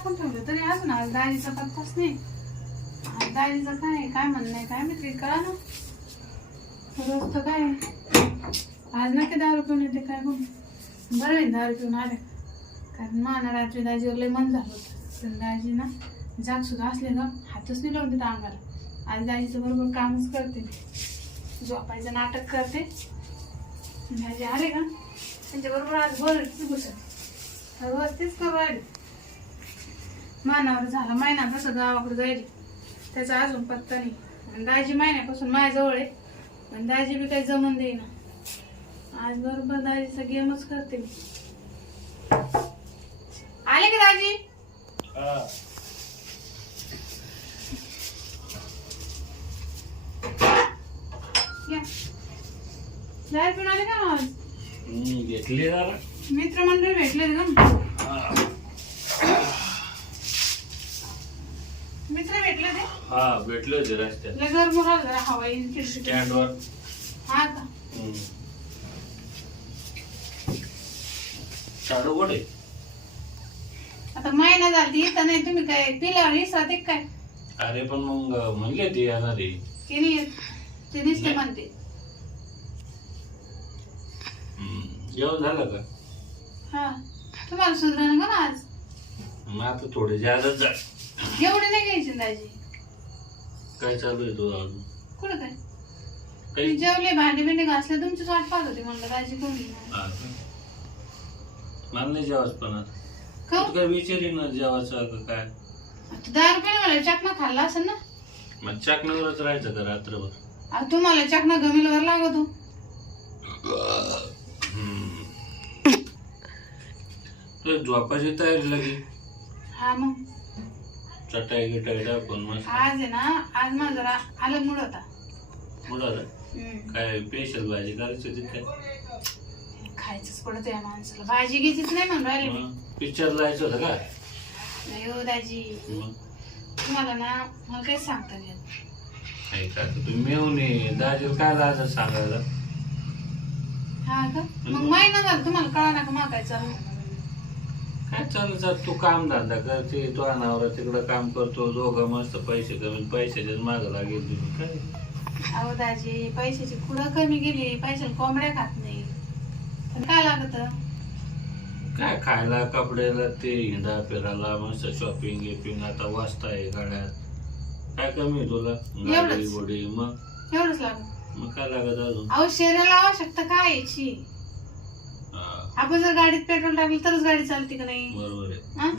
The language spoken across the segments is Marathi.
टाकून ठेवलं तरी अजून आज दाजीचा पत्ताच नाही. आज दाजीचं काय काय म्हणणं आहे? काय माहिती? कळा ना. रोज तर काय आज नक्की दारू पिऊन येते काय बघ बरं आहे दारू पिऊन आले. कारण मला रात्री दाजीवर लय मन झालं होतं. पण दाजी ना जाग सुद्धा असले ना हातच नाही लावून देत अंगाला आज दाजीचं बरोबर कामच करते. झोपायचं नाटक करते. दाजी आले का? त्यांच्याबरोबर आज बरं घुसत रोज तेच करू राहिले. मानावर झाला. महिना तसं गावाकडे जाईल त्याचा अजून पत्ता नाही. आणि दाजी महिन्यापासून माझ्याजवळ आहे. पण दाजी बी काही जमून देईना. आज बरोबर दाजीचा गेमच करते मी. आले की दाजी? या. दारू पिऊन आले का आज हम्म, घेतली जरा. मित्रमंडळ भेटले का मित्र भेटले ते हा भेटले होते रस्त्यात लय गरम राहिलं जरा हवा येईल खिडकी स्टँडवर. हा का गोडे आता महिना झाली इथं नाही तुम्ही काय पिल्यावर इसरात एक काय? अरे पण मग म्हणले ते येणार. आहे ते दिसते म्हणते. हम्म, जेवण झालं का? हा. तुम्हाला सुधरण का ना आज? मग आता थोडे जादच झालं एवढे नाही घ्यायचे दाजी. काय चालू आहे तुझं अजून? कुठं काय? मी काही जेवले भांडी बिंडी घासले तुमचीच वाट पाहत होती म्हणलं दाजी कोण हा का? मला नाही जेवाच पण आता. तू काय विचारी ना जेवायचं का काय? आता दहा रुपयाने मला चकना खाल्ला असेल ना? मग चाकण्यावरच राहायचं का रात्रभर? अहो, तुम्हाला चकना गमिलवर लागतो. हम्म. तुला झोपायची तयारी लगे हा मग. चटाई गिटाई टाकून मस्त. आज आहे ना आज माझा जरा अलग मूड होता. मुलाला हम्म. काय स्पेशल भाजी करायची होती काय? खायचंच पडत या माणसाला. भाजी घ्यायचीच नाही म्हणून राहिले मी. पिक्चर जायचं होतं का? नाही हो दाजी. मग? तुम्हाला ना मला काहीच सांगता नाही येत. काय तुम्ही मिळून ये. दाजीला काय राहायचं सांगायला? हा का? मग महिना झाला तुम्हाला कळा ना का मागायचं? काय चालू तू काम धंदा करते तो अनावर तिकडं काम करतो दोघं मस्त पैसे कमी पैशाच्याच मागं लागेल तुम्ही काय? अहो दाजी पैशाची पुढं कमी गेली पैशाला कोंबड्या खात नाही. पण काय लागत? काय खायला कपड्याला ते हिंडा फिरायला मस्त शॉपिंग गिपिंग आता वाजता आहे गाड्यात. काय कमी आहे तुला? गाडी एवढंच. गोडी मग? एवढंच लागत. मग काय लागत अजून? अहो शरीराला आवश्यकता काय याची? आपण जर गाडीत पेट्रोल टाकलं तरच गाडी चालते का नाही? बरोबर आहे. हा?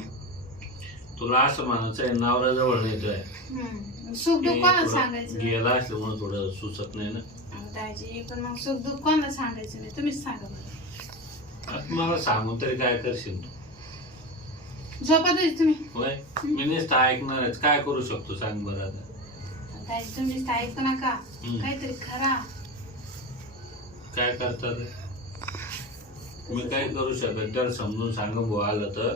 तुला असं म्हणायचं आहे नवऱ्याजवळ नेतोय हम्म. सुख दुःख कोणाला सांगायचं? गेला असल्यामुळे थोडं सुचत नाही ना. अहो दाजी पण मग सुख दुःख कोणाला सांगायचं नाही? तुम्हीच सांगा मला आता मला सांगून तरी काय करशील तू? झोपा तुझी तुम्ही. होय? मी नुसतं ऐकणारच. काय करू शकतो सांग बरं आता. दाजी तुम्ही ऐकू नका. हम्म. काहीतरी खरा काय करतात? मी काय करू शकत. त्याला समजून सांग भाऊ आलं तर.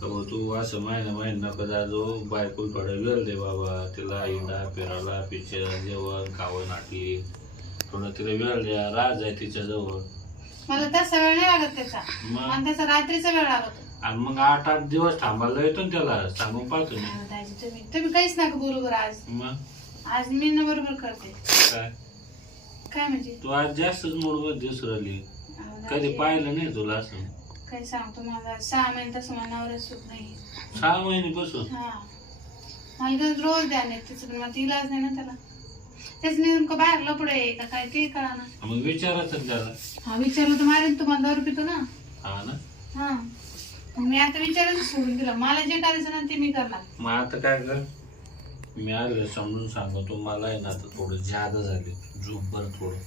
भाऊ तू असं महिना महिना नका जाजो बायको थोडं वेळ दे बाबा. तिला हिंडा फिरायला पिक्चर जेवण खावं नाटली थोडं तिला वेळ द्या राज आहे तिच्याजवळ. मला तसा वेळ नाही लागत त्याचा. मग? मला त्याचा रात्रीचा वेळ लागतो. आणि मग आठ आठ दिवस थांबायला येतो ना त्याला सांगून पाहतो मी दाजी तुम्ही तुम्ही काहीच नका बरोबर आज. मग? आज मी ना बरोबर करते. काय? काय म्हणजे? तू आज जास्तच मूडवर दिवस राहिली. कधी पाहिलं नाही तुला असं? काय सांगतो मला सहा महिने तसं मला नवरा सुख नाही. सहा महिन्यापासून हा. मला तर रोज द्या नाही तिचं पण मला इलाज नाही ना त्याला. तेच नेमकं बाहेर लपड आहे का काय ते कळा ना मग विचारायचं त्याला. हा विचारलं तर मारेन तुम्हाला दारू पितो ना. हा ना? हा. मग मी आता विचारायचं सोडून दिलं. मला जे करायचं ना ते मी करणार. मग आता काय कर? मी आलं समजून सांगतो. मला आहे ना आता थोडं जादा झाले. झोप बरं थोडं.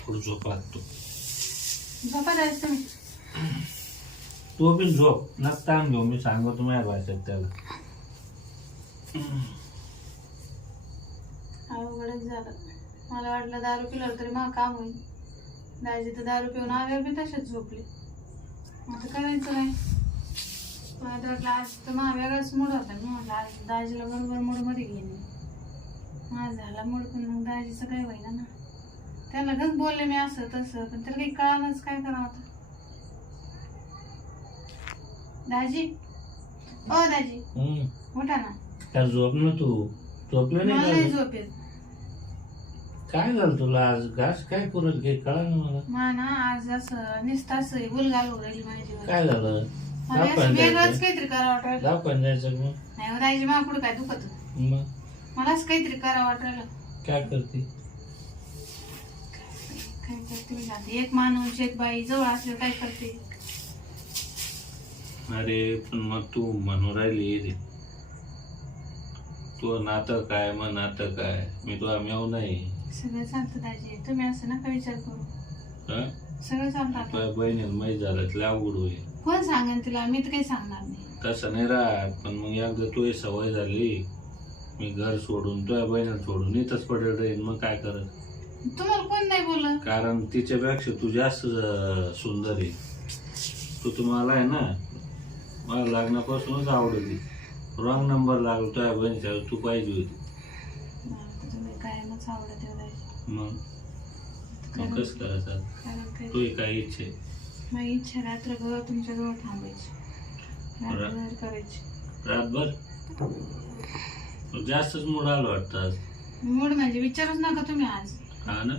थोडं झोप लागतो. झोपा जायचं तुम्ही तो झोप. नसता घेऊ. मी सांगतो माझ्या भाषेत त्याला. अवघडच झालं. मला वाटलं दारू पिलं तरी मग काम होईल. दाजी तर दारू पिऊन आल्यावर बी तसेच झोपले. आता करायचं काय? पण आता वाटलं आज तर मग वेगळाच मूड होता. मी म्हटलं आज दाजीला बरोबर मूडमध्ये घेईन माझा झाला मूड पण मग दाजीचं काही होईना ना. त्यांना गंज बोलले मी असं तसं पण त्याला काही कळालंच काय करावं आता? दाजी? ओ दाजी हम्म. उठा ना. काय झोप ना तू? झोपलं मला नाही नाही का? झोप येत काय झालं तुला आज? घास काय पुरत घे? कळा ना मला. मा ना आज असं नुसतं असं भूल घालू राहिली जीवाला. काय झालं? मला असं वेगळंच काहीतरी करावं वाटायला जायचं मग नाही हो दाजी मा पुढे काय दुखत? मग? मला असं काहीतरी करावं वाटायला काय करते? काय करते मी जाते एक माणूस एक बाई जवळ असले काय करते? अरे पण मग तू म्हणून राहिली रे. तू नातं काय मग नातं काय? मी तुला मेव नाही. सगळं चालतं दाजी. तुम्ही असं नका विचार करू. हं? सगळं चालतं. तुझ्या बहिणीला माहीत झालं तुला अवघड होईल कोण सांगेन तिला? मी तर काही सांगणार नाही. तसं नाही राहत पण मग एकदा तुझी सवय झाली. मी घर सोडून तुझ्या बहिणीला सोडून इथंच पडेल राहील मग काय करत? तुम्हाला कोण नाही बोललं कारण तिच्यापेक्षा तू जास्त अं, सुंदर आहे. तू तुम्हाला आहे ना मला लग्नापासूनच आवडली रॉंग नंबर लागलो तुझ्या बहिणीच्या तू पाहिजे होती. मला तर तुम्ही कायमच आवडत आहे. दाजी मग मग कसं करायचं? कारण काही तुझी काय इच्छा आहे? माझी इच्छा रात्रभर तुमच्याजवळ थांबायची. रात्रभर करायची. रातभर? तू जास्तच मूड आलं वाटतं आज. मूड म्हणजे विचारूच नका तुम्ही आज. हा ना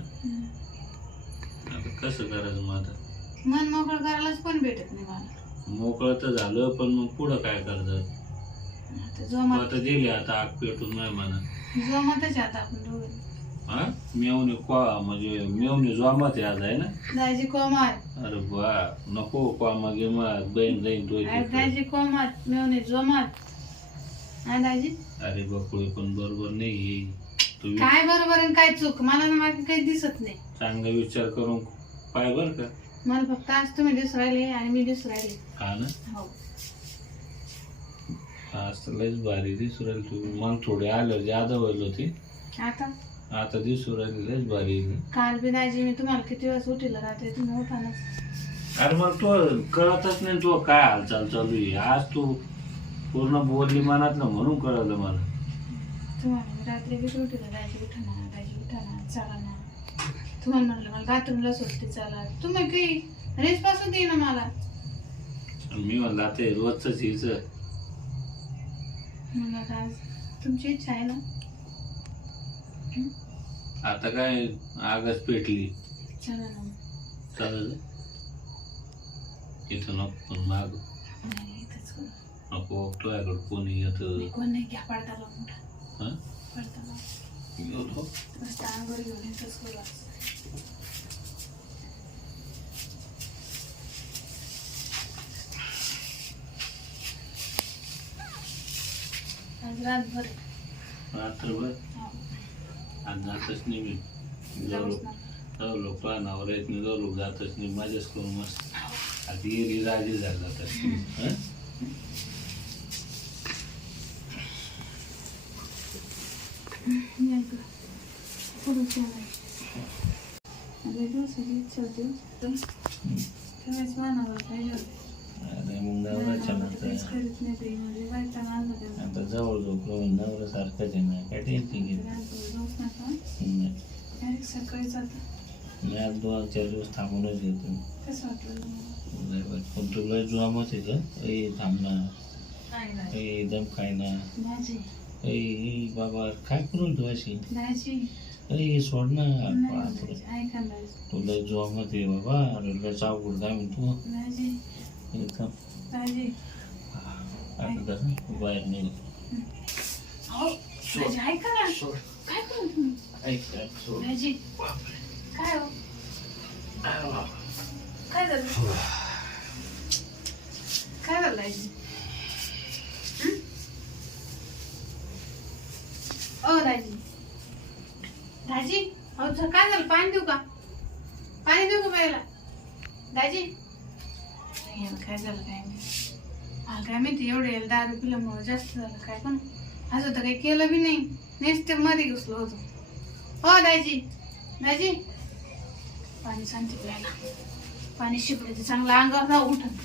आता कसं करायचं मग आता? मन मोकळं करायलाच पण भेटत नाही मला. मोकळं तर झालं पण मग पुढं काय करतात? आता तू जोमात आता दिली आता आग पेटून नाही म्हणा. जोमातच आता आपण दोघं. हा? मेवणे क्वा म्हणजे मेवणे जोमात आज आहे ना? दाजी कोमार अरे बा नको क्वामा गिमा बहीण जाईन तो अरे दाजी कोमात मिळवणे जोमात. हा दाजी? अरे बकुळे पण बरोबर नाही तू वि- काय बरोबर आणि काय चूक? मला ना मागे काही दिसत नाही. चांगला विचार करून पाय बर का? मला फक्त आज तुम्ही दिसू राहिले आणि मी दिसू राहिले हा ना? हो. आज तर लयच भारी दिसू राहिली तू. मग थोडी अलर्जी आधा व्हायला होती. आता? आता दिसू राहिली लयच भारी काल बी दाजी मी तुम्हाला किती वेळेस उठिलं रात्री तुम्ही उठा ना. अरे मग तो कळतच नाही तो काय हालचाल चालू आहे. आज तू पूर्ण बोलली मनातलं म्हणून कळलं मला. तुम्हाला रात्री किती उठिलं दाजी उठा ना दाजी उठा ना चला ना तुम्हाला म्हटलं मला बाथरूमला सुट्टी चला. तुम्ही काही रेस पासून दे ना मला. मी म्हणलं हे रोजच हिच. म्हणलं आता आज तुमची इच्छा आहे ना? आता काय आगच पेटली. चला ना. चालेल इथं नको पण माग. नाही इथंच करू. नको तुझ्याकडं कोणी येत? मी कोण नाही घ्या पडदा उठा मस्त अंगावर घेऊन रात्रभर? हो, आज जातच नाही मी. जाऊ. जाऊ लोक पाहण्यावर येत नाही जाऊ लोक जातच नाही. मजाच करून मस्त. येरी राजी झाला तर हं? या इकडं. पुढं चालायचं. लय दिवसाची इच्छा होती हो. तुम- तुम्हीच मानावर पाहिजे होते. अरे मग नवऱ्याच्या मला काहीच नंतर करीत नाही बाई. म्हणजे वैताग आणलं तेव्हा. आता जवळ झोपलं नवरा सारखंच आहे ना काय टेन्शन घेत सकाळी. मी आज दोन चार दिवस थांबूनच वाईट. पण तुला जॉमच आहे का ए थांबना नाही, नाही. ए दम खायना ए बाबा काय करून तू अशी. ए सोड ना. नाही. तुला जॉमत आहे बाबा. अरे चावड काय म्हणतो. बाहेर निघ. अहो, दाजी, ऐका ना. काय करू तुम्ही? ऐक ऐक, सोड. दाजी. काय हो? काय झालं? काय झालं दाजी? हं? ओ दाजी दाजी अहो झ- काय झालं पाणी देऊ का पाणी देऊ का प्यायला दाजी याला काय झालं काय नाही मला काय माहिती एवढे दारू पिल्यामुळे जास्त झालं काय पण. असं तर काही केलं बी नाही. नेक्स्टमध्ये घुसलो होतो. हो दाजी. दाजी. पाणी सांगते प्यायला. पाणी शिपडायचं चांगलं अंगावर जाऊ उठत